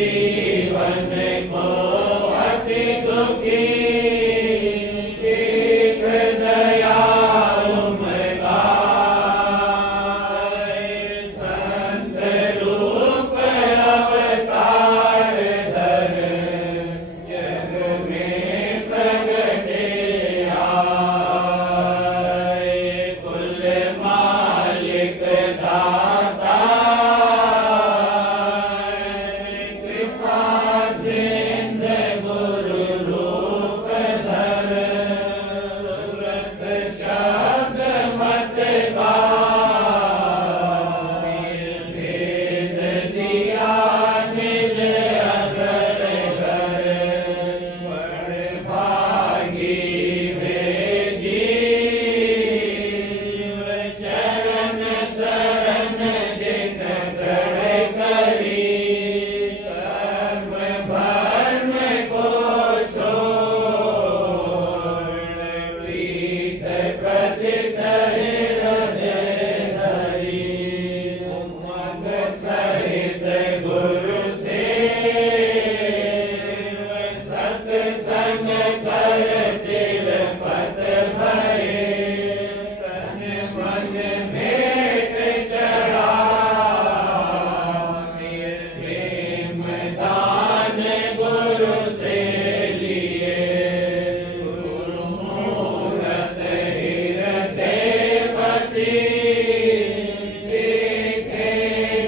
जीवन को अति दुखी देख दयालु गाय संत रूप अवतार धर जग में प्रगटे आए कुल मालिक दाता कृपा सिंध गुरु रूप धर सुरत शब्द मत भेद दिया निज अगर घर बड़ भागी जीव चरण शरण जिन गढ़ करी कर्म भर्म को छोड़ प्रीत प्रतित हृदय धरी उमंग सहित गुरु से सत्संग कर तिलपत भये तन मन भेंट चढ़ाए प्रेम दान गुरु से लिए गुरु मूरत हृदय बसी देखे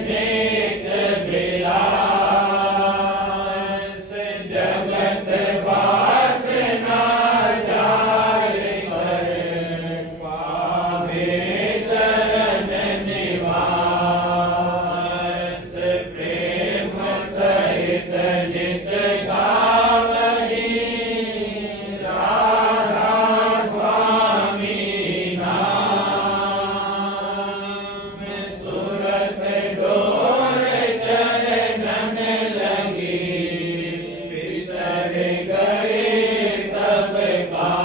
नेक विलास जगत वासना जाल कर पावे चरण निवास प्रेम सहित नित गावहि राधा स्वामी नाम सुरत डोर चरणन लगी बिसर गए सब काम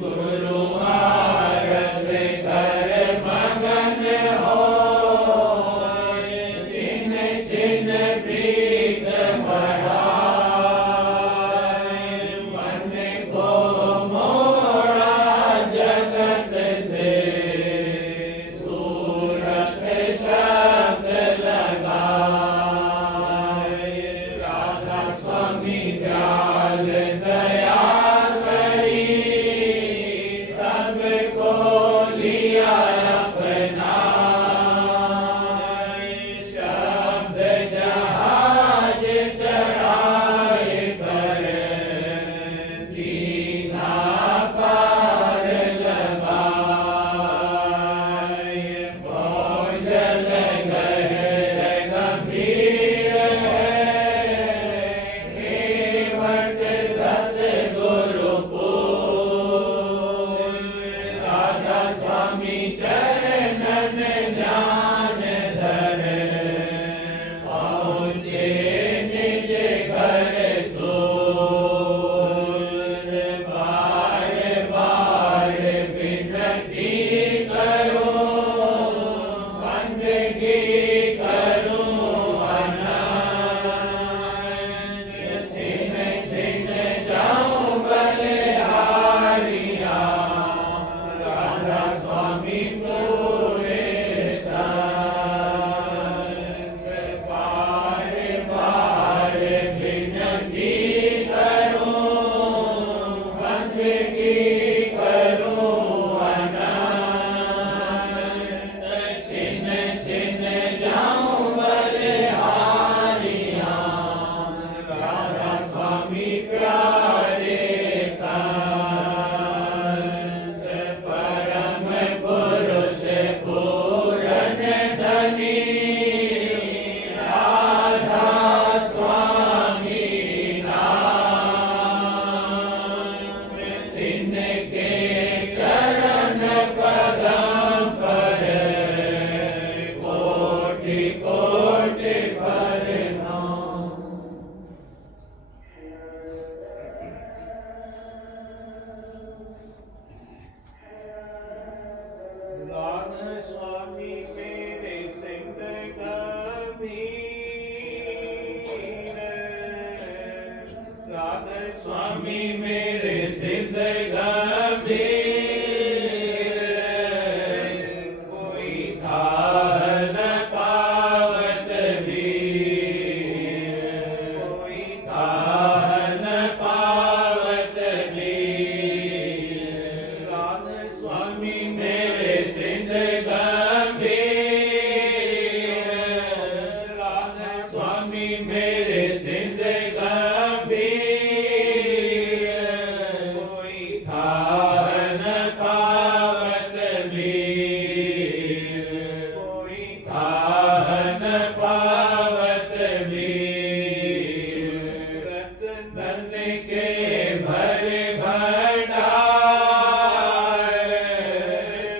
गुरु आरत कर मगन हो छिन छिन प्रीत बढ़ाए मन को मोड़ा जगत से सूरत शब्द लगाए राधा स्वामी दयाल दया करी सबको लिया अपना शब्द जहाज चढ़ाए कर दीना पार लगाए भोजल गहर गंभीर है केवट सतगुरु पूर राधा स्वामी चरणन ध्यान धर पहुँचे निज घर सूर बार बार विनती करो बंदगी करो अनंत छिन छिन जाऊं बलिहारियां राधा स्वामी पूरे संग बार बार विनती करो बंदगी करो अनंत छिन छिन जाऊं बलिहारियां राधा स्वामी प्यारे संत परम पुरुष पूरन धनी राधा स्वामी नाम तिनके चरण पदम पर कोटि कोटि प्रणाम। राधा स्वामी मेरे सिंध कबीर स्वामी मेरे सिद्ध गंभीर, कोई था न पावत वीर, कोई था न पावत वीर। राध स्वामी मेरे सिद्ध गंभीर, राध स्वामी मेरे सिद्ध गंभीर, कोई था न पावत वीर, कोई था न पावत वीर। रतन के भरे भंडार,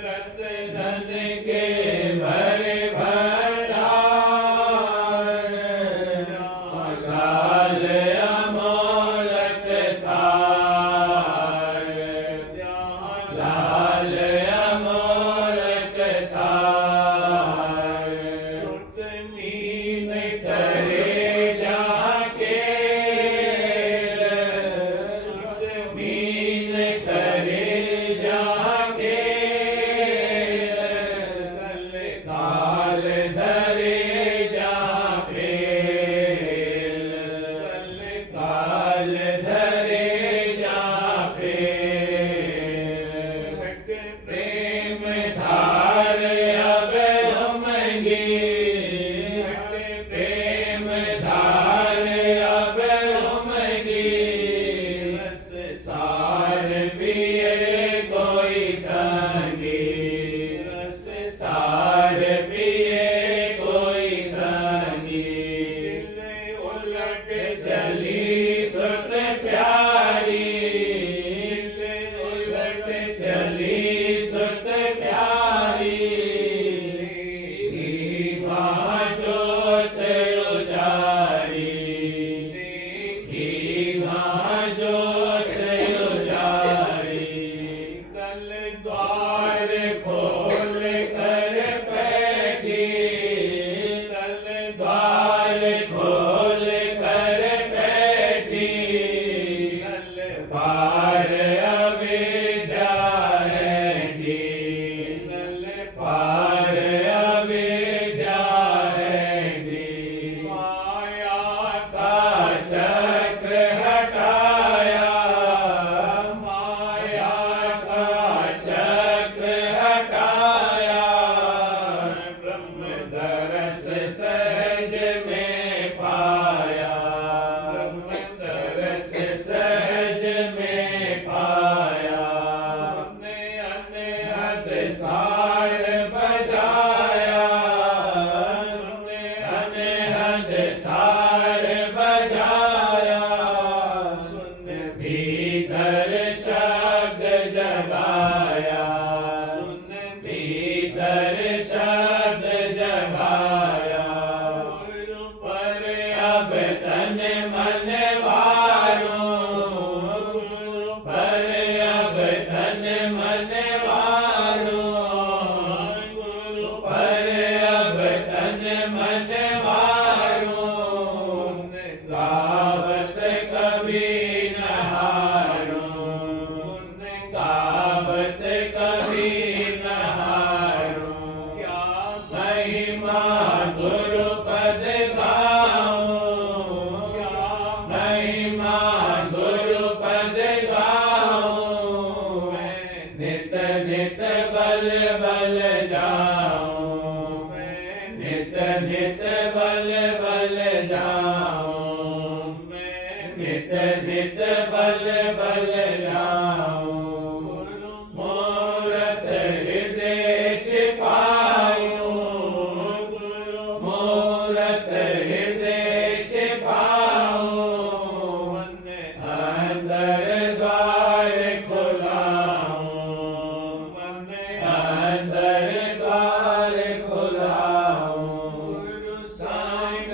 रतन के भरे भंडार, अकाल अमोलक सार, लाल अमोलक सार। सुत मीन करे जाके, सुत मीन करे जाके, कल काल धरे जा फेल, कल काल धरे जा फेल। घट प्रेम धार अब होमंगी, घट प्रेम धार अब होमंगी। रस सार पिए कोई संगी, रस सार पिए कोई संगी। दिल उलट चली सुत प्यारी, दिल उलट चली सुत प्यारी। देखी वहाँ जोत उजारी, देखी वहाँ जोत उजारी। कल द्वार खोल कर बैठी, कल द्वार खोल कर बैठी। कल पार अविद्या है ढी, कल पार अविद्या है ढी। माया का चक्र हटाया, माया का चक्र हटाया। ब्रह्म दरस सहज में पाया, ब्रह्म दरस सहज में पाया। अनहद सार बजाया, अनहद सार बजाया। सुन भीतर शब्द जगाया, सुन भीतर शब्द जगाया। गुरु पर अब तन मन वारो, गुरु पर अब तन मन वारो, गुरु पर अब तन मन वारो। गावत कभी न हारो, गावत कभी न हारो। क्या महिमा गुरु पद गाऊं, क्या महिमा गुरु पद गाऊं। मैं नित नित बल बल जाऊं, मैं नित नित बल बल जाऊं, मैं नित नित बल बल जाऊं। मूरत हृदय छिपाऊं, मूरत हृदय छिपाऊं। अंदर द्वार खुलाऊं, अंदर द्वार खुलाऊं। गुरु सांग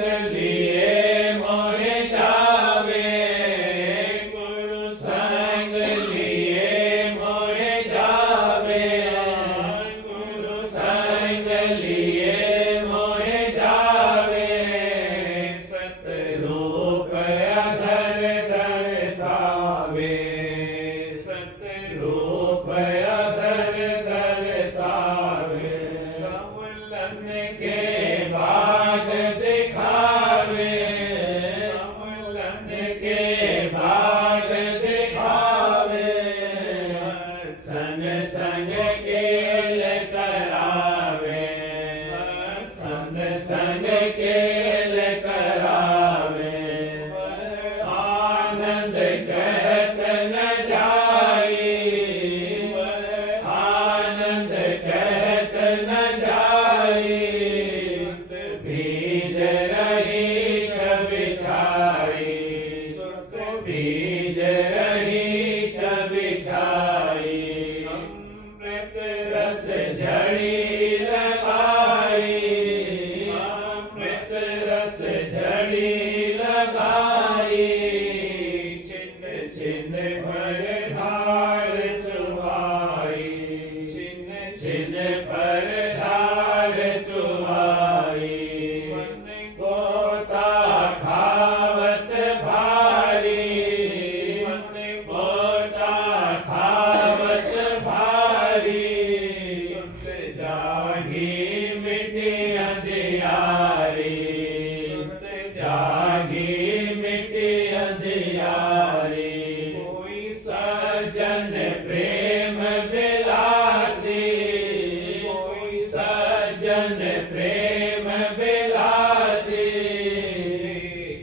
बिलासी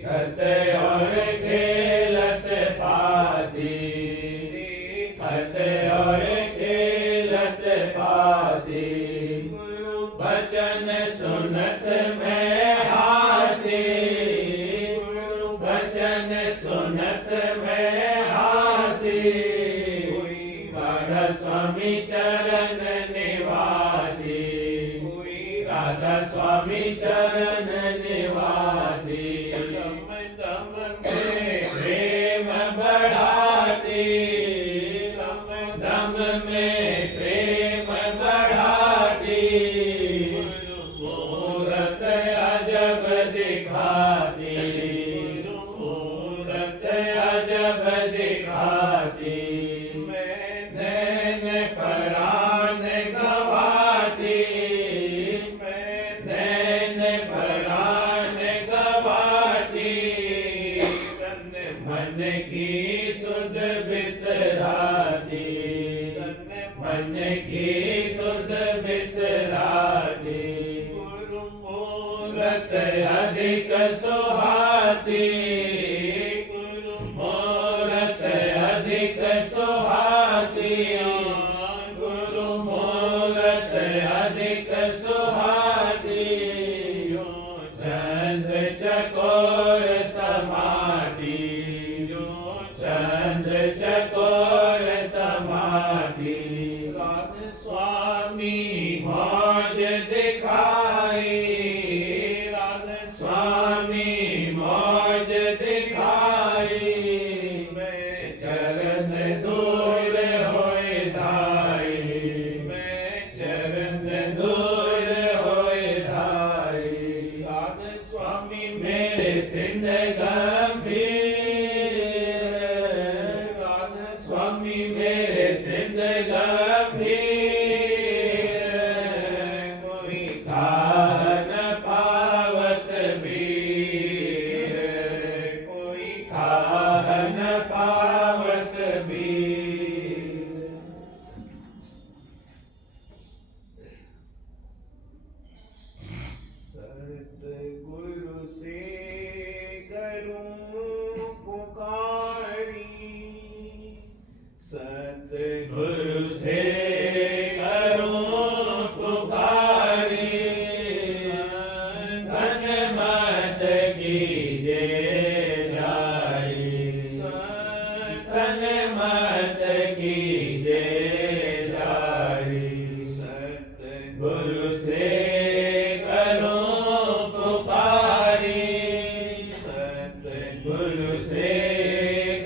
करते और खेलत पासी करते और खेलत पासी बचन सुनत में हासी बचन सुनत में हासी राधा स्वामी चरण निवासी राधा स्वामी चरण निवासी दम दम में प्रेम बढ़ाती दम दम में प्रेम बढ़ाती मूरत अजब दिखाती मूरत अजब दिखाती नैन परान गवाती नैन परान गवाती तन मन की सुध बिसराती मन की सुध बिसराती मूरत अधिक सुहाती मूरत अधिक सुहाती गुरु मूरत अधिक सुहाती चंद्र चकोर समाधि चंद्र चकोर समाधि राध स्वामी मौज दिखाई राध स्वामी मौज दिखाई चरण दूर होए धाई चरण दूर होए धाई राध स्वामी मेरे सिंध गंभीर राध स्वामी मेरे सिंध गंभीर कोई था न पावत वीर कोई था न पावत वीर सतगुरु से करूं पुकारी सतगुरु से करूं पुकारी धन मत कीजे जारी धन मत कीजे जारी सतगुरु से करूं पुकारी सतगुरु से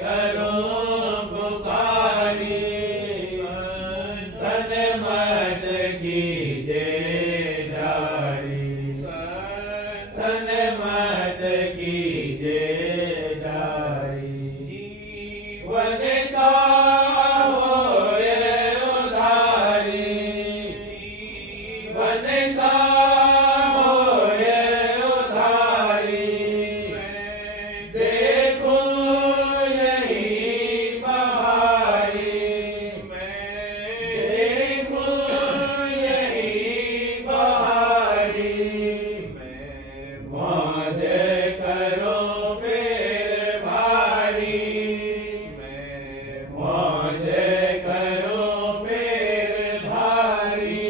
करूं पुकारी धन मत कीजे जारी धन मत कीजे जारी जीवन का होए उधारी जीवन का होए उधारी देखो यही बहारी देखो यही बहारी मौज करो फिर भारी मौज करो फिर भारी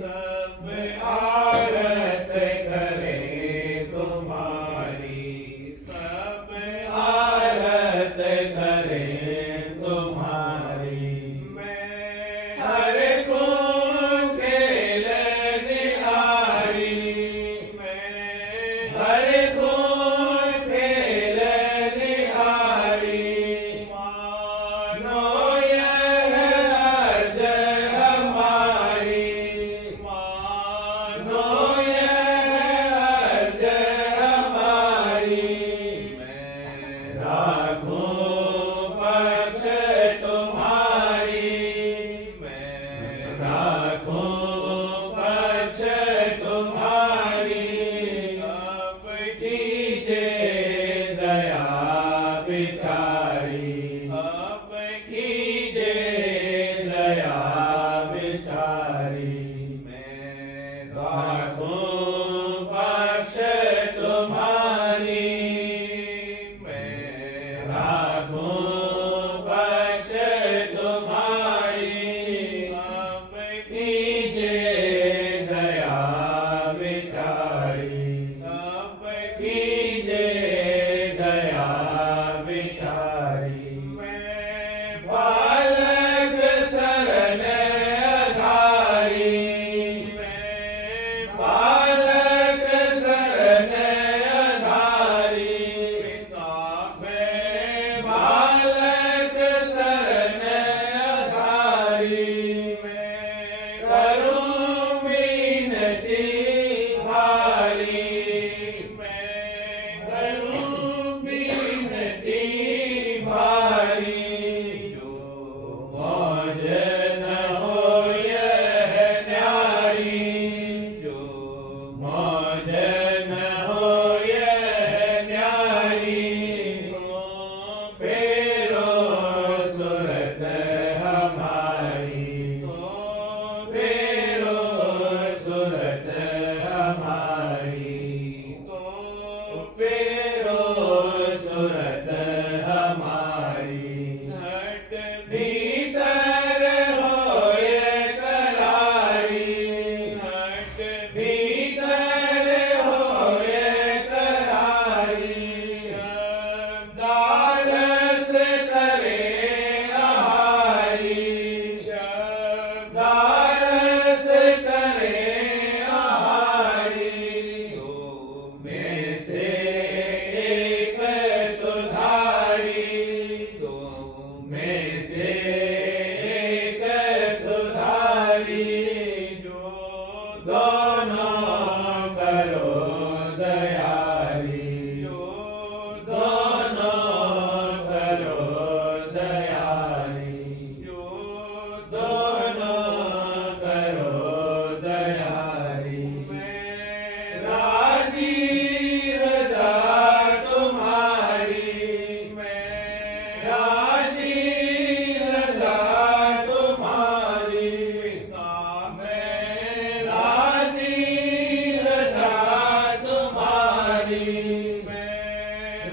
सब आरत करें तुम्हारी सब आरत करें तुम्हारी हर को खेल निहारी हर को खेल निहारी मानो यह अर्ज हमारी मानो यह अर्ज हमारी राखूं पक्ष तुम्हारी राखूं पक्ष तुम्हारी अब की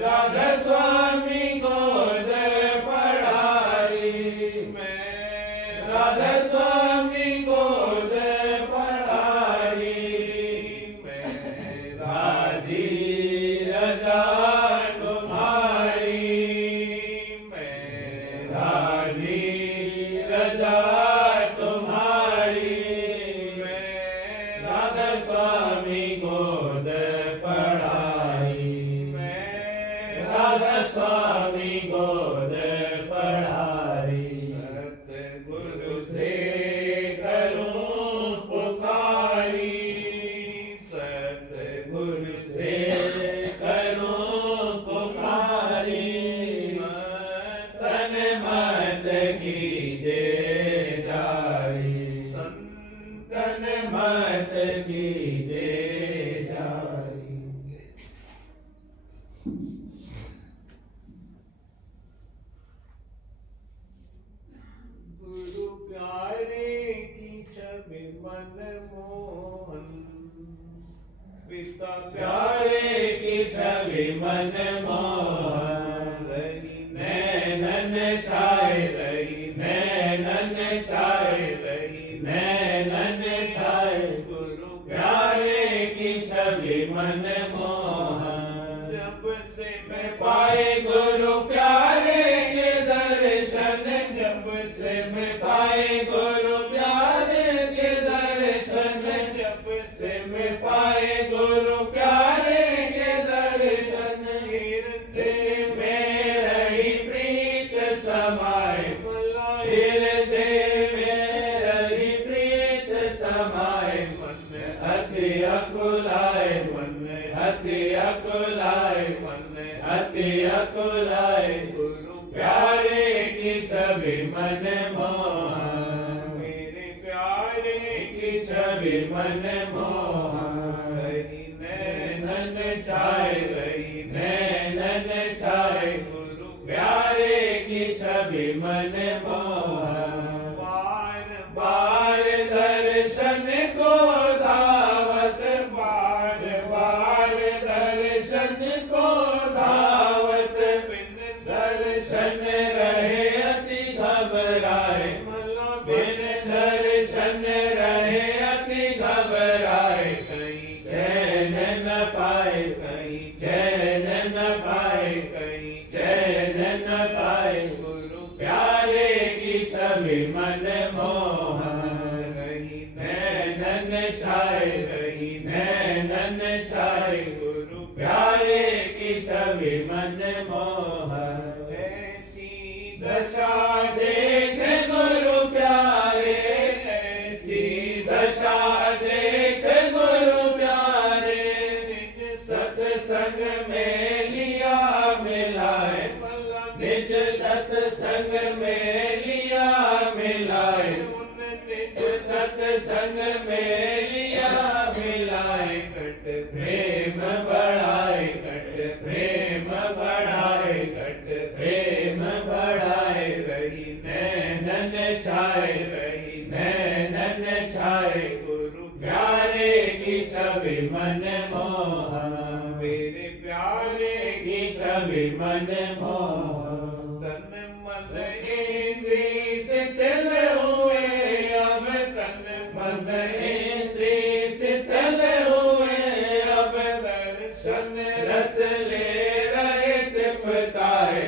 राधा स्वामी गोद पढ़ारी राधा स्वामी गोद पढ़ारी राजी रजा तुम्हारी राजी रजा तुम्हारी राधा स्वामी गोद पढ़ाई राधा स्वामी गोद पढ़ाई सतगुरु से करूं पुकारी सतगुरु से करूं पुकारी तन मत कीजे जारी संतन मत कीजे जारी। गुरु प्यारे की छवि मन मोहन पिता प्यारे की छवि मन मोहन रही नैनन छाए रही नैनन छाए रही नैनन छाए गुरु प्यारे की छवि मन मोहन जब से मैं पाए गुरु प्यारे के दर्शन जब से मैं पाए गुरु प्यारे के दर्शन जब से मैं पाए गुरु प्यारे के दर्शन हृदय में रही प्रीत समाए हृदय में रही प्रीत समाए मन अति अकुलाए मन अति अकुलाए मन अति अकुलाए गुरु प्यारे की छवि मन मोहन मेरे प्यारे की छवि मन मोहन रही नैनन छाए रही नैनन छाए गुरु प्यारे की छवि मन मोहन बार बार दर्शन को दावत बार बार दर्शन को दावत बिन दर्शन रहे अति घबराए बिन दर्शन रहे अति घबराए कहीं चैन न पाए कहीं चैन न पाए कहीं चैन न पाए गुरु प्यारे की छवि मन मोहन रही नैनन छाए रही नैनन छाए गुरु प्यारे की छवि मन मोहन ऐसी दशा देख गुरु प्यारे ऐसी दशा देख गुरु प्यारे निज सत्संग में लिया मिलाए निज सत्संग में लिया मिलाए निज सत्संग में लिया मिलाए कट प्रेम बढ़ाए कट प्रेम बढ़ाए कट प्रेम बढ़ाए रही नैनन छाए रही नैनन छाए गुरु प्यारे की छवि मन मोहन मेरे प्यारे की छवि मन मोहन तन मन इंद्री शिथिल हुए अब तन मन इंद्री शिथिल हुए अब दर्शन रस ले रहे तृप्ताए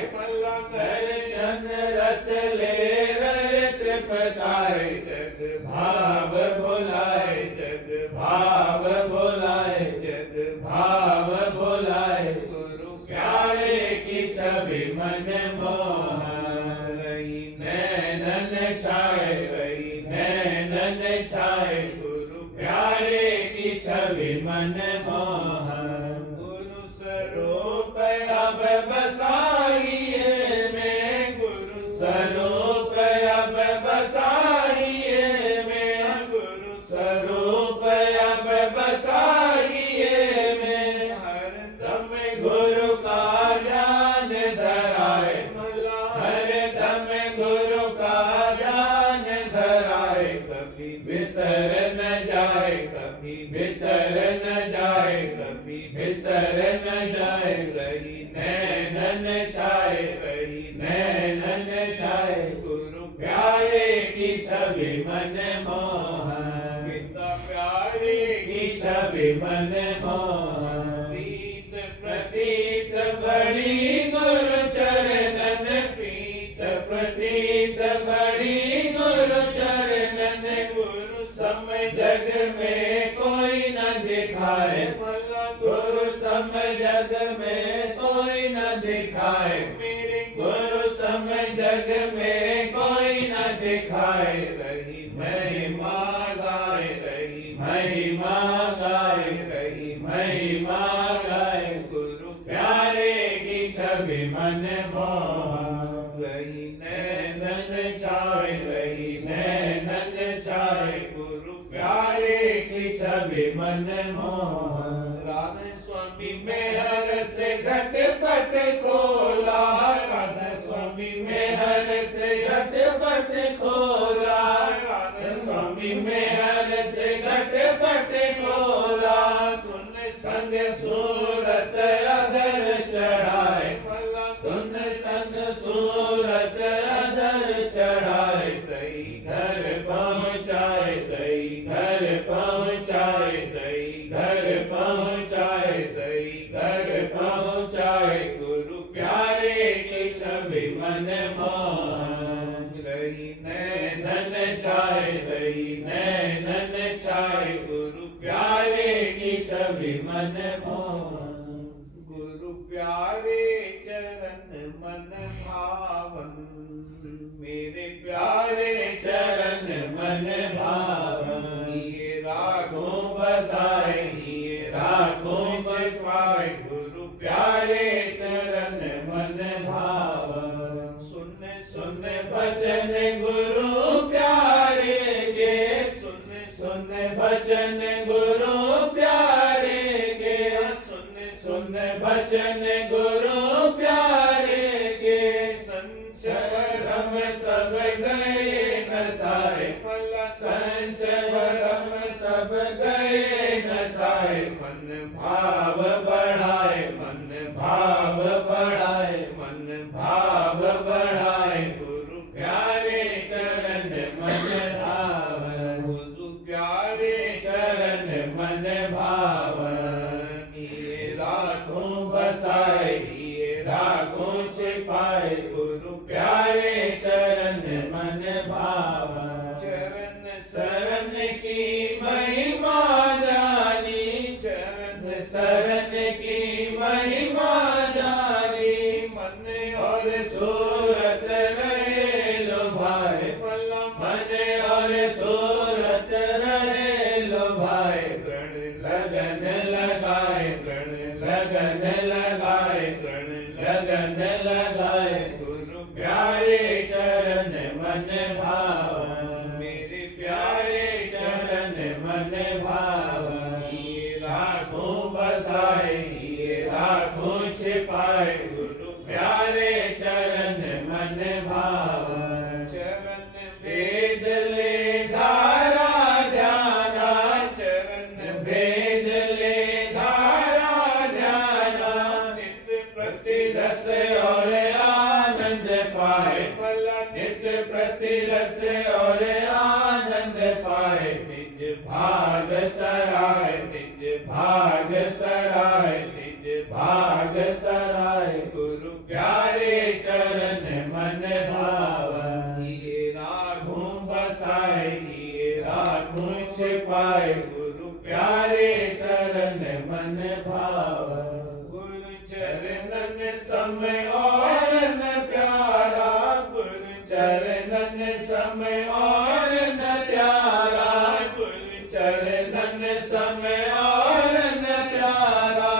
दर्शन रस ले रहे तृप्ताए जग भाव भुलाए जग भाव भुलाए जग भाव भुलाए गुरु प्यारे की छवि मन मोहन रही नैनन छाए रही नैनन छाए गुरु प्यारे की छवि मन मोहन गुरु सरो शरण जाए रही नैनन छाए रही नैनन छाए गुरु प्यारे की छवि मन मोह पिता प्यारे की छवि मन मोह प्रीत प्रतीत बड़ी गुरु चरणन प्रीत प्रतीत बड़ी गुरु चरणन गुरु समय जग में कोई न दिखाए भला गुरु समय जग में कोई न दिखाए मेरे गुरु समय जग में कोई न दिखाए रही महिमा गाए रही महिमा गाए रही महिमा गाए गुरु प्यारे की छवि मन मोह रही नैनन छाए रही नैनन छाए गुरु प्यारे की छवि मन मोह राधा स्वामी में हर से घटपट खोला राधा स्वामी में हर से घटपट खोला राधा स्वामी में हर से घटपट खोला तुन संग सूरत अधर चढ़ाए भला तुन संग सूरत अधर चढ़ाए दई घर पहुँचाए दई घर पहुँचाए दई घर पहुँचाए दई घर पहुँचाए गुरु प्यारे की छवि मन मोह रही नैनन छाए दई नैनन छाए गुरु प्यारे की छवि मन मोह गुरु प्यारे चरण मन भावन मेरे प्यारे चरण मन भावन ये राखो राखों बसाए ये राखों बसाए गुरु प्यारे चरण मन भावन सुन सुन बचन गुरु प्यारे के सुन सुन बचन गुरु प्यारे के सुन सुन बचन गुरु प्यारे के संशयरम सब गए नसाए भला संशयरम सब गए नसाए मन भाव बढ़ाए मन भाव बढ़ाए मन भाव बढ़ाए गुरु प्यारे चरण मन भावन गुरु प्यारे चरण मन भावन ये राखों बसाए ये राखों छिपाए गुरु प्यारे चरण मन भावन चरण शरण की महिमा जानी चरण शरण की महिमा जानी मन और सूरत रहे लुभाए भला मन और सूरत रहे लुभाए दृढ़ लगन लगाए लगन लगाए लगन लगाए गुरु प्यारे चरण मन भावन मेरे प्यारे चरण मन भावन ये राखों बसाए ये राखों छिपाए गुरु प्यारे चरण मन भावन चरण वेद ले धारा ध्याना चरण वेद ले धारा ध्याना नित्य प्रति रस और आनंद पाए भला नित्य प्रति रस और आनंद पाए निज भाग सराय निज भाग सराय निज भाग सराय गुरु प्यारे चरण मन भावन ये राघो राखों बसाए ये राखों छिपाए गुरु प्यारे चरण मन भावन गुरु चरणन समय और न प्यारा गुरु चरणन समय और न प्यारा गुरु चरणन समय और न प्यारा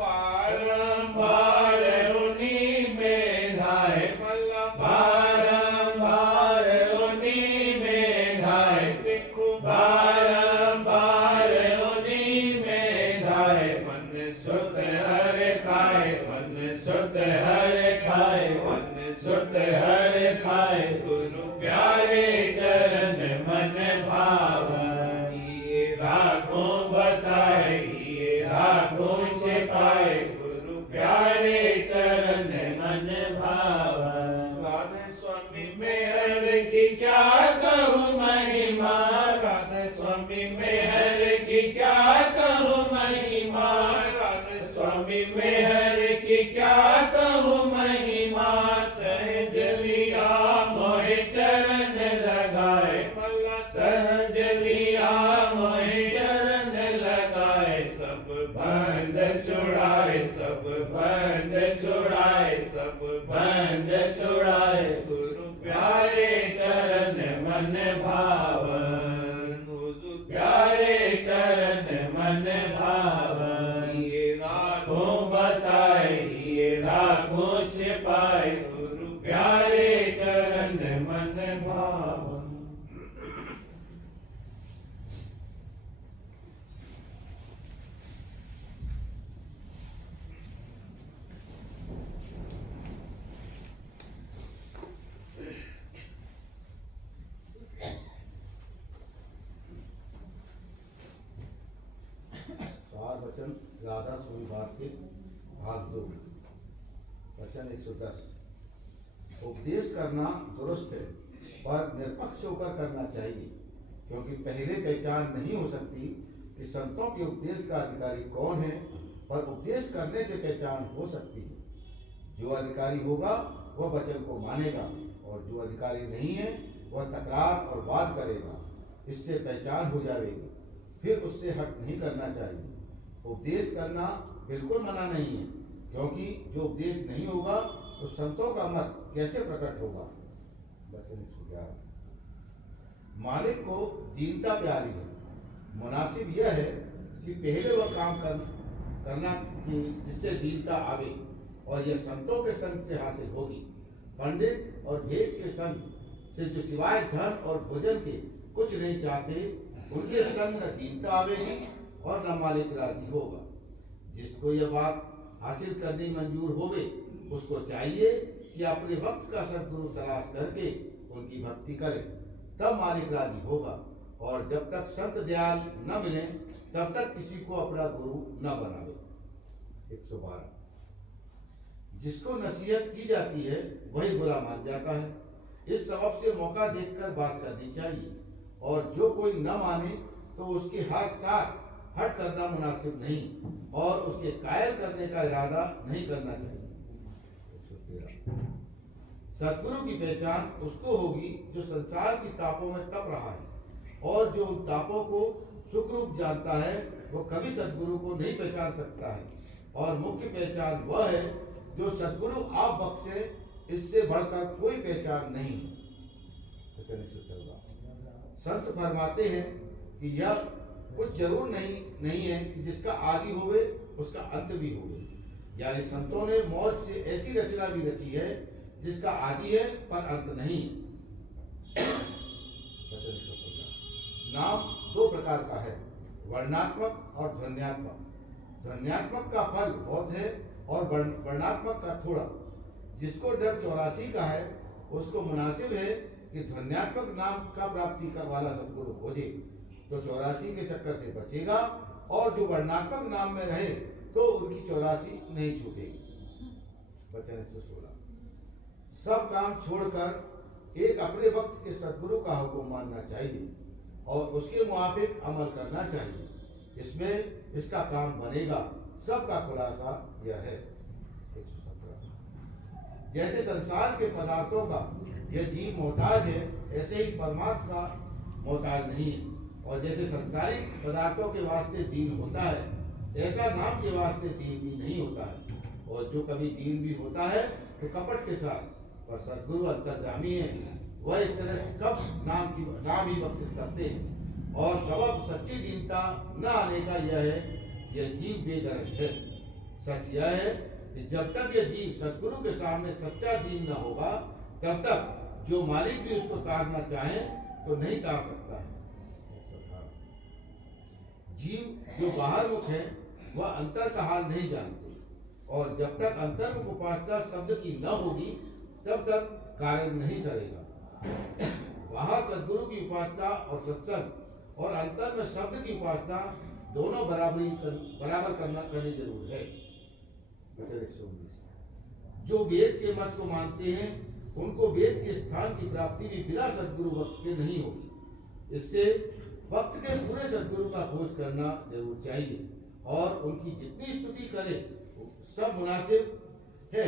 बारंबार उन्हीं में धाए भला बारंबार उन्हीं में धाए देखो बारंबार उन्हीं में धाए मन सुत हर खाए मन सुत हर खाए मन सुत हर खाए गुरु प्यारे चरण मन भावन ये राखों बसाए ये राखों छिपाए खाए गुरु प्यारे चरण मन भावा। राधे स्वामी मेहर की क्या कहूँ महिमा, राधे स्वामी मेहर की क्या कहूँ महिमा, राधे स्वामी मेहर की क्या कहूँ महिमा। सहज लिया मोहे चरण लगाए, सहज लिया मोहे चरण लगाए। सब बंद छुड़ाए, सब बंद छुड़ाए, सब बंद छुड़ाए। गुरु प्यारे चरण मन भावन, गुरु प्यारे चरण मन भावन। ये राधो राखों बसाए, ये राखों छिपाए, गुरु प्यारे चरण मन भावन। चार वचन राधा सोई भारती भाग 2 वचन 110। उपदेश करना दुरुस्त है, पर निरपक्ष होकर करना चाहिए, क्योंकि पहले पहचान नहीं हो सकती कि संतों के उपदेश का अधिकारी कौन है, पर उपदेश करने से पहचान हो सकती है। जो अधिकारी होगा वह वचन को मानेगा, और जो अधिकारी नहीं है वह तकरार और वाद करेगा। इससे पहचान हो जाएगी, फिर उससे हट नहीं करना चाहिए। उपदेश करना बिल्कुल मना नहीं है, क्योंकि जो उपदेश नहीं होगा तो संतों का मत कैसे प्रकट होगा। वचन 111। मालिक को दीनता प्यारी है। मुनासिब यह है कि पहले वह काम करना कि जिससे दीनता आवे, और यह संतों के संग से हासिल होगी। पंडित और भेद के संग से जो सिवाय धन और भोजन के कुछ नहीं चाहते, उनके संग न दीनता आवेगी और न मालिक राजी होगा। जिसको यह बात हासिल करनी मंजूर होवे, उसको चाहिए कि अपने वक्त का सद्गुरु तलाश करके उनकी भक्ति करे, तब मालिक राजी होगा। और जब तक संत दयाल न मिले तब तक किसी को अपना गुरु न बनावे। 112। जिसको नसीहत की जाती है वही बुरा मान जाता है। इस सबब से मौका देखकर बात करनी चाहिए, और जो कोई न माने तो उसके हाथ साथ हट करना मुनासिब नहीं, और उसके कायल करने का इरादा नहीं करना चाहिए। 113। सद्गुरु की पहचान उसको होगी जो संसार की तापों में तप रहा है, और जो उन तापों को सुख रूप जानता है वो कभी सद्गुरु को नहीं पहचान सकता है। और मुख्य पहचान वह है जो सद्गुरु आप बख्शे, इससे बढ़कर कोई पहचान नहीं। 114। संत फरमाते हैं कि यह कुछ जरूर नहीं है कि जिसका आदि होवे उसका अंत भी होवे। यानी संतों ने मौज से ऐसी रचना भी रची है जिसका आदि है पर अंत नहीं। नाम दो प्रकार का है, वर्णात्मक और ध्वन्यात्मक। ध्वन्यात्मक का फल बहुत है और वर्णात्मक का थोड़ा। जिसको डर 84 का है उसको मुनासिब है कि ध्वन्यात्मक नाम का प्राप्ति का वाला सद्गुरु खोजे, तो 84 के चक्कर से बचेगा, और जो वर्णात्मक नाम में रहे तो उनकी 84 नहीं छूटेगी। वचन 116। सब काम छोड़कर एक अपने वक्त के सद्गुरु का हुक्म मानना चाहिए और उसके मुआफिक अमल करना चाहिए। इसमें इसका काम बनेगा। सबका खुलासा यह है। 117। जैसे संसार के पदार्थों का यह जीव मोहताज है, ऐसे ही परमात्मा मोहताज नहीं है। और जैसे संसारिक पदार्थों के वास्ते दीन होता है, ऐसा नाम के वास्ते दीन भी नहीं होता है। और जो कभी दीन भी होता है तो कपट के साथ, पर सद्गुरु अंतर्जामी है, वह इस तरह सब नाम ही बख्शिश करते हैं। और सबब सच्ची दीनता न आने का यह है, यह जीव बेदरज है। सच यह है कि जब तक यह जीव सद्गुरु के सामने सच्चा दीन न होगा, तब तक जो मालिक भी उसको तारना चाहे तो नहीं तार सकता है। जीव जो बाहर मुख है वह अंतर का हाल नहीं जानते, और जब तक अंतर्मुख उपासना शब्द की न होगी तब तक कार्य नहीं सरेगा। बाहर सद्गुरु की उपासना और सत्संग और अंतर में शब्द की उपासना दोनों बराबर करनी जरूर है। 119। जो वेद के मत को मानते हैं उनको वेद के स्थान की प्राप्ति भी बिना सदगुरु वक्त के नहीं होगी। इससे वक्त के पूरे सदगुरु का खोज करना जरूर चाहिए और उनकी जितनी स्तुति करे सब मुनासिब है।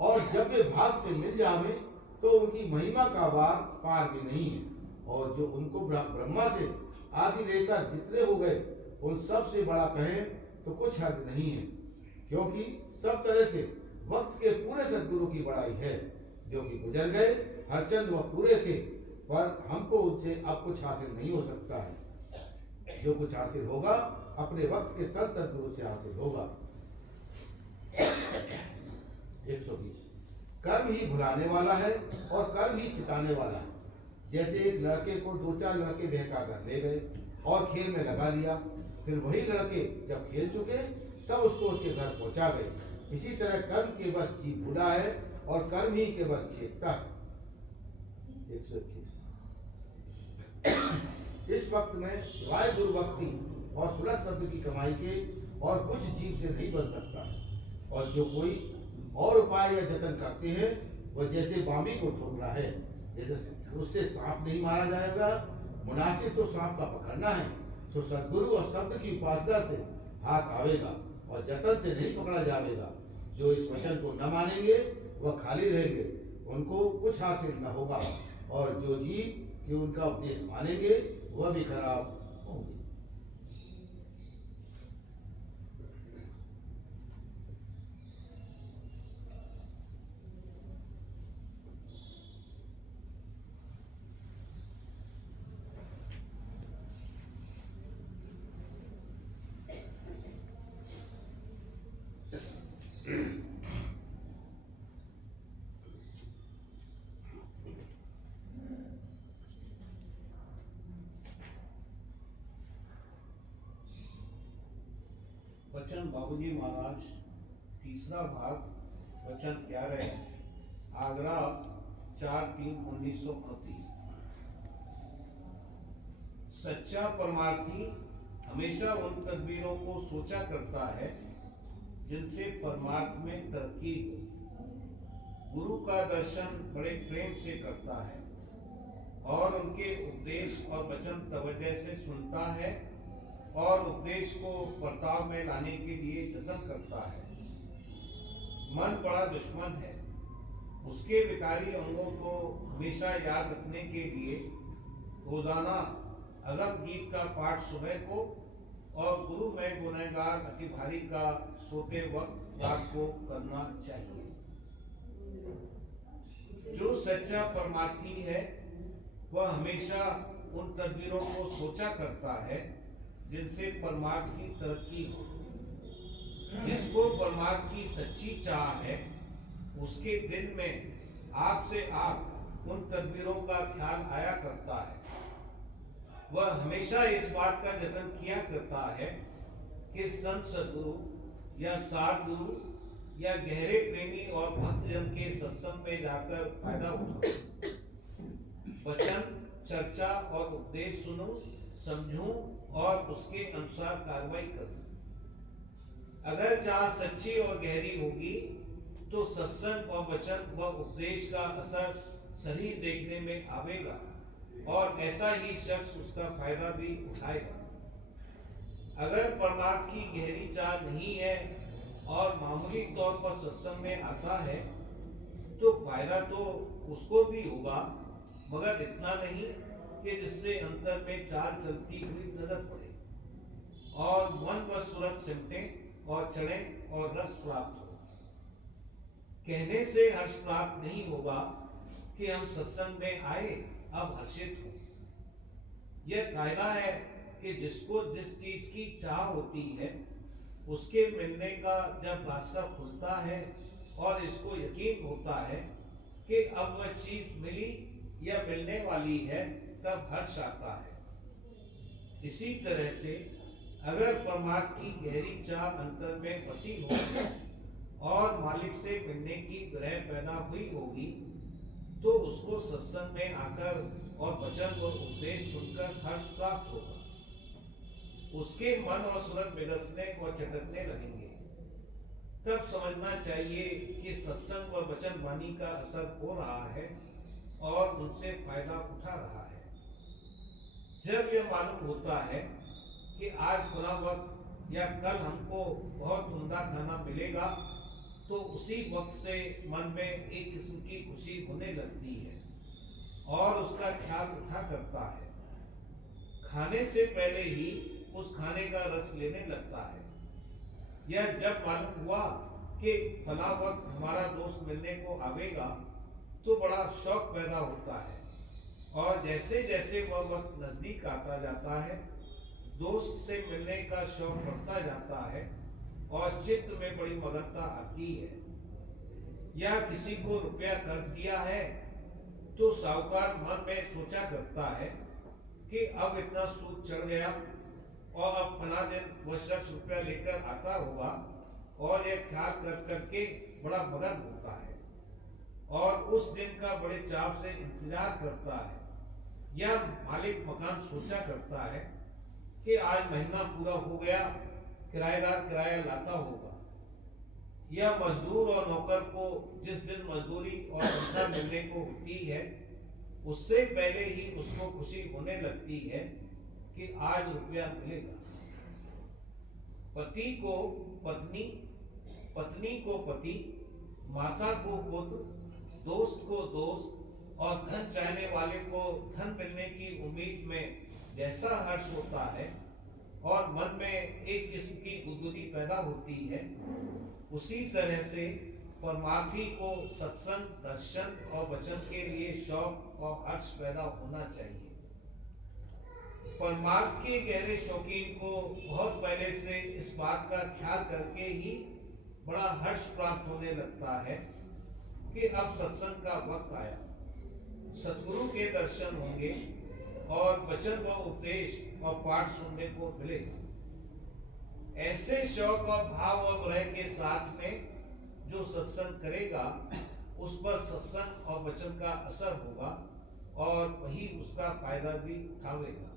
और जब वे भाग से मिल जावे तो उनकी महिमा का पार भी नहीं है। और जो उनको ब्रह्मा से आदि लेकर जितने हो गए उन सब से बड़ा कहें तो कुछ हद नहीं है, क्योंकि सब तरह से वक्त के पूरे सदगुरु की बड़ाई है। जो कि गुजर गए हरचंद वह पूरे थे, पर हमको उनसे अब कुछ हासिल नहीं हो सकता है। जो कुछ हासिल होगा अपने वक्त के संत सदगुरु से हासिल होगा। 120। कर्म ही भुलाने वाला है और कर्म ही चिताने वाला है। जैसे एक लड़के को 2-4 लड़के बहका कर ले गए और खेल में लगा लिया, फिर वही लड़के जब खेल चुके तब उसको उसके घर पहुंचा गए। इसी तरह कर्म के बस जीव बूढ़ा है और कर्म ही के बस चेतता है। 121। इस वक्त में वाय गुरु भक्ति और सुलभ शब्द की कमाई के और कुछ जीव से नहीं बन सकता है। और जो कोई और उपाय या जतन करते हैं वह जैसे बामी को ठोकना है, जैसे उससे सांप नहीं मारा जाएगा। मुनासिब तो सांप का पकड़ना है, तो सदगुरु और शब्द की उपासना से हाथ आवेगा और जतन से नहीं पकड़ा जाएगा। जो इस वचन को न मानेंगे वह खाली रहेंगे, उनको कुछ हासिल न होगा। और जो जीव कि उनका उपदेश मानेंगे वह भी खराब होंगे। वचन बाबूजी महाराज, तीसरा भाग, वचन 11, आगरा 4/3/1938। सच्चा परमार्थी हमेशा उन तदबीरों को सोचा करता है जिनसे परमार्थ में तरक्की हो। गुरु का दर्शन बड़े प्रेम से करता है और उनके उपदेश और वचन तवज्जो से सुनता है और उपदेश को बर्ताव में लाने के लिए जतन करता है। मन बड़ा दुश्मन है, उसके विकारी अंगों को हमेशा याद रखने के लिए रोजाना अगम गीत का पाठ सुबह को और गुरु में गुनहगार अति भारी का सोते वक्त रात को करना चाहिए। जो सच्चा परमार्थी है वह हमेशा उन तदबीरों को सोचा करता है जिनसे परमार्थ की तरक्की हो। जिसको परमार्थ की सच्ची चाह है उसके दिल में आप से आप उन तदबीरों का ख्याल आया करता है। वह हमेशा इस बात का जतन किया करता है कि संत सदगुरु या सार गुरु या गहरे प्रेमी और भक्तजन के सत्संग में जाकर फायदा उठाऊं, वचन चर्चा और उपदेश सुनूं, समझूं और उसके अनुसार कार्रवाई करूं। अगर चाह सच्ची और गहरी होगी तो सत्संग और वचन व उपदेश का असर सही देखने में आवेगा और ऐसा ही शख्स उसका फायदा भी उठाएगा। अगर परमार्थ की गहरी चाह नहीं है और मामूली तौर पर सत्संग में आता है तो फायदा तो उसको भी होगा, मगर इतना नहीं कि जिससे अंतर में चाल चलती हुई नजर पड़े और मन व सूरत सिमटे और चढ़े और रस प्राप्त हो। कहने से हर्ष प्राप्त नहीं होगा कि हम सत्संग में आए अब हर्षित हो। यह कायदा है कि जिसको जिस चीज की चाह होती है उसके मिलने का जब रास्ता खुलता है और इसको यकीन होता है कि अब वह चीज मिली या मिलने वाली है तब हर्ष आता है। इसी तरह से अगर परमात्मा की गहरी चाह अंतर में बसी होगी और मालिक से मिलने की ग्रह पैदा हुई होगी तो उसको सत्संग में आकर और वचन और उपदेश सुनकर हर्ष प्राप्त होगा। उसके मन और सूरत बिगसने और चटकने लगेंगे तब समझना चाहिए कि सत्संग व वचन वाणी का असर हो रहा है और उनसे फायदा उठा रहा है। जब यह मालूम होता है कि आज फला वक्त या कल हमको बहुत उम्दा खाना मिलेगा, तो उसी वक्त से मन में एक किस्म की खुशी होने लगती है और उसका ख्याल उठा करता है। खाने से पहले ही उस खाने का रस लेने लगता है। यह जब मालूम हुआ कि फला वक्त हमारा दोस्त मिलने को आवेगा, तो बड़ा शौक पैदा होता है और जैसे जैसे वह वक्त नजदीक आता जाता है, दोस्त से मिलने का शौक बढ़ता जाता है और चित्त में बड़ी मगनता आती है। या किसी को रुपया कर्ज दिया है तो साहूकार मन में सोचा करता है कि अब इतना सूद चढ़ गया और अब फला दिन वह शख्स रुपया लेकर आता होगा, और यह ख्याल कर करके बड़ा मगन होता है और उस दिन का बड़े चाव से इंतजार करता है। यह मालिक मकान सोचा करता है कि आज महीना पूरा हो गया, किराएदार किराया लाता होगा। यह मजदूर और नौकर को जिस दिन मजदूरी और तनख्वाह मिलने को होती है, उससे पहले ही उसको खुशी होने लगती है कि आज रुपया मिलेगा। पति को पत्नी, पत्नी को पति, माता को पुत्र, दोस्त को दोस्त और धन चाहने वाले को धन मिलने की उम्मीद में जैसा हर्ष होता है और मन में एक किस्म की गुदगुदी पैदा होती है, उसी तरह से परमार्थी को सत्संग, दर्शन और वचन के लिए शौक और हर्ष पैदा होना चाहिए। परमार्थ के गहरे शौकीन को बहुत पहले से इस बात का ख्याल करके ही बड़ा हर्ष प्राप्त होने लगता है कि अब सत्संग का वक्त आया, सतगुरु के दर्शन होंगे और वचन व उपदेश और पाठ सुनने को मिलेगा। ऐसे शौक और भाव और लय के साथ में जो सत्संग करेगा, उस पर सत्संग और वचन का असर होगा और वही उसका फायदा भी उठावेगा।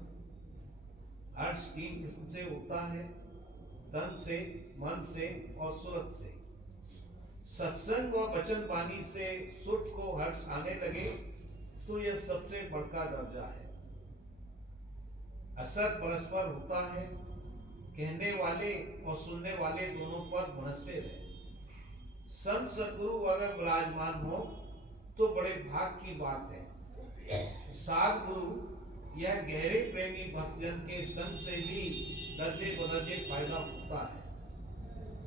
हर्ष 3 किस्म से होता है, तन से, मन से और सुरत से। सत्संग और वचन वाणी से सुरत को हर्ष आने लगे तो यह सबसे बड़का दर्जा है। असर परस्पर होता है, कहने वाले और सुनने वाले दोनों पर मुनस्सिर है। संत सद्गुरु अगर विराजमान हो तो बड़े भाग की बात है। साध गुरु यह गहरे प्रेमी भक्तजन के संग से भी दर्जे बदर्जे फायदा होता है।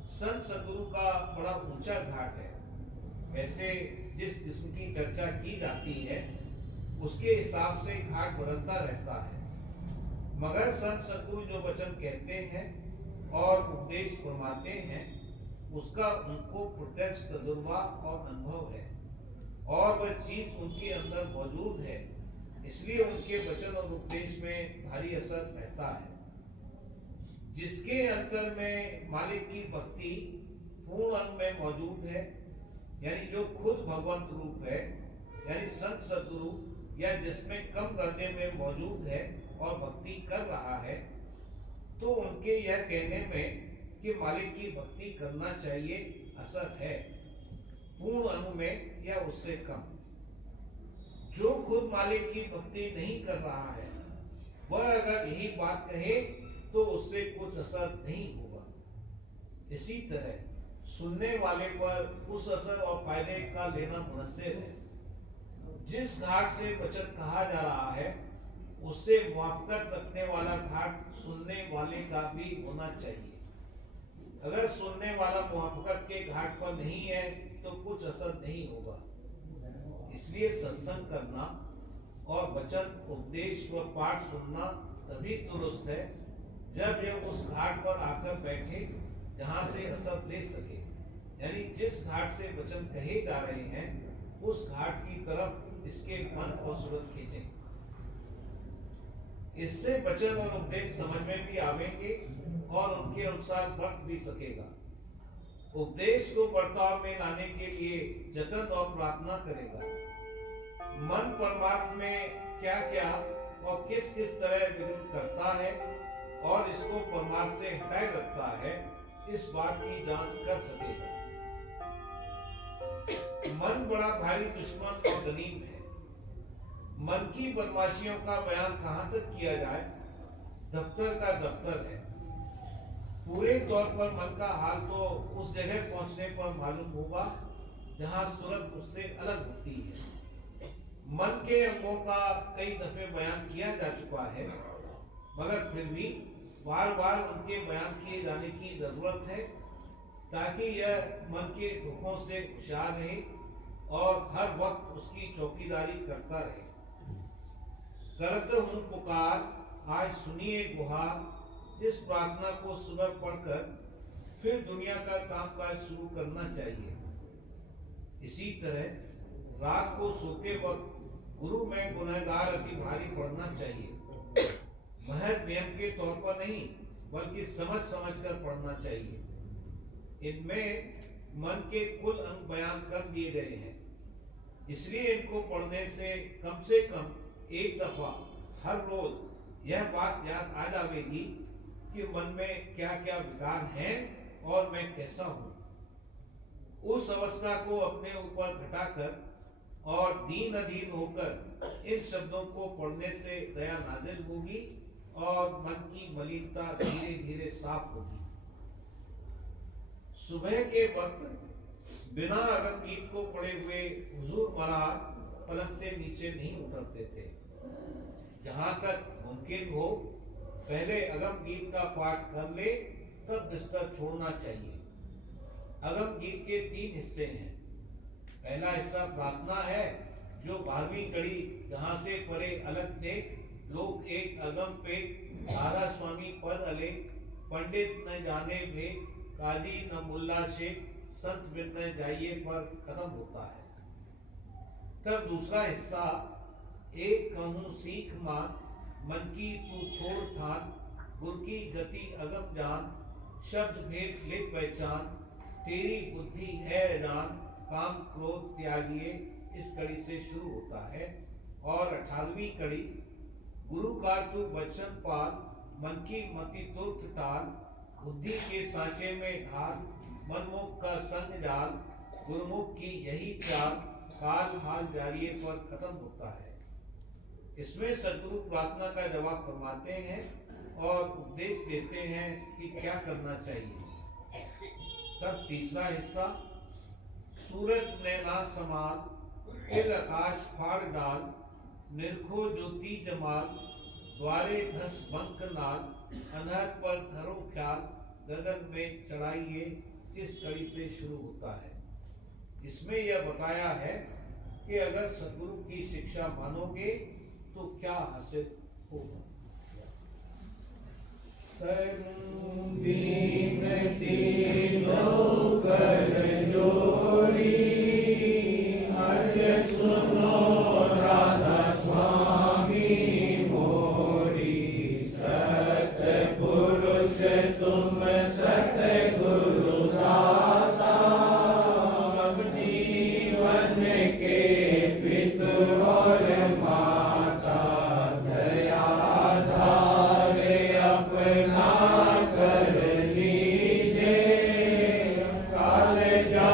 संत सद्गुरु का बड़ा ऊंचा घाट है। वैसे जिस किस्म की चर्चा की जाती है, उसके हिसाब से घाट बदलता रहता है, मगर संत सद्गुरु जो वचन कहते हैं और उपदेश फरमाते हैं, उसका उनको प्रत्यक्ष तजुर्बा और अनुभव है और वह चीज उनके अंदर मौजूद है, इसलिए उनके वचन और उपदेश में भारी असर रहता है। जिसके अंतर में मालिक की भक्ति पूर्ण अंग में मौजूद है, यानी जो खुद भगवंत रूप है, यानी संत सद्गुरु, या जिसमें कम दर्जे में मौजूद है और भक्ति कर रहा है, तो उनके यह कहने में कि मालिक की भक्ति करना चाहिए असर है, पूर्ण अंग में या उससे कम। जो खुद मालिक की भक्ति नहीं कर रहा है, वह अगर यही बात कहे तो उससे कुछ असर नहीं होगा। इसी तरह सुनने वाले पर उस असर और फायदे का लेना मुनस्सिर है। जिस घाट से वचन कहा जा रहा है, उससे मुआफ़क़त रखने वाला घाट सुनने वाले का भी होना चाहिए। अगर सुनने वाला मुआफ़क़त के घाट पर नहीं है तो कुछ असर नहीं होगा। इसलिए सत्संग करना और वचन, उपदेश व पाठ सुनना तभी दुरुस्त है जब यह उस घाट पर आकर बैठे जहां से असर ले सके, यानी जिस घाट से वचन कहे जा रहे हैं, उस घाट की तरफ इसके मन और सूरत खींचें। इससे वचन और उपदेश समझ में भी आवेंगे और उनके अनुसार बढ़ भी सकेगा। उपदेश को बर्ताव में लाने के लिए जतन और प्रार्थना करेगा। मन परमार्थ में क्या क्या और किस किस तरह विघ्न करता है और इसको परमार्थ से हटाए रखता है, इस बात की जांच कर सकेगा। मन बड़ा भारी दुश्मन और गनीम है। मन की बदमाशियों का बयान कहाँ तक किया जाए, दफ्तर का दफ्तर है। पूरे तौर पर मन का हाल तो उस जगह पहुंचने पर मालूम होगा जहां सूरत उससे अलग होती है। मन के अंगों का कई दफे बयान किया जा चुका है, मगर फिर भी बार बार उनके बयान किए जाने की जरूरत है, ताकि यह मन के दुखों से होशियार रहे और हर वक्त उसकी चौकीदारी करता रहे। करत हूँ पुकार, आज सुनिए गुहार, इस प्रार्थना को सुबह पढ़कर फिर दुनिया का कामकाज शुरू करना चाहिए। इसी तरह रात को सोते वक्त गुरु में गुनहगार अति भारी पढ़ना चाहिए। महज नियम के तौर पर नहीं, बल्कि समझ समझ कर पढ़ना चाहिए। इनमें मन के कुल अंग बयान कर दिए गए हैं, इसलिए इनको पढ़ने से कम एक दफा हर रोज यह बात याद आ जाएगी कि मन में क्या क्या विकार हैं और मैं कैसा हूं। उस अवस्था को अपने ऊपर घटाकर और दीन अधीन होकर इन शब्दों को पढ़ने से दया नाजिल होगी और मन की मलिनता धीरे धीरे साफ होगी। सुबह के वक्त बिना अगम गीत को पढ़े हुए हुजूर महाराज पलंग से नीचे नहीं उतरते थे। जहां तक मुमकिन हो पहले अगम गीत का पाठ कर ले, तब बिस्तर छोड़ना चाहिए। अगम गीत के 3 हिस्से हैं। पहला हिस्सा प्रार्थना है, जो 12वीं कड़ी जहां से परे अलग थे लोग एक अगम पे महाराज स्वामी पर अले, पंडित न जाने भे, काजी न मुल्ला शेख, संत बिन न जाइए पर खत्म होता है। तब दूसरा हिस्सा, एक कहूँ सीख मान, मन की तू छोड़ ठान, गुर की गति अगम जान, शब्द भेद ले पहचान, तेरी बुद्धि है जान, काम क्रोध त्यागिए, इस कड़ी से शुरू होता है। और 18वीं कड़ी, गुरु का तू वचन पाल, मन की मति तुर्त टाल, बुद्धि के सांचे में ढाल, मनमुख का संग जाल, गुरुमुख की यही चाल, काल हाल जारिये पर खत्म होता है। इसमें सदगुरु प्रार्थना का जवाब फरमाते हैं और उपदेश देते हैं कि क्या करना चाहिए। तब तीसरा हिस्सा, सूरज नैना समाल, फिर आकाश फाड़ डाल, निरखो ज्योति जमाल, द्वारे धस बंक नाल, अनहद पर धरो ख्याल, गगन में चढ़ाइए, इस कड़ी से शुरू होता है। इसमें यह बताया है कि अगर सदगुरु की शिक्षा मानोगे तो क्या हासिल होगा। अपना कर लीजिए, काल जा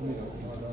माता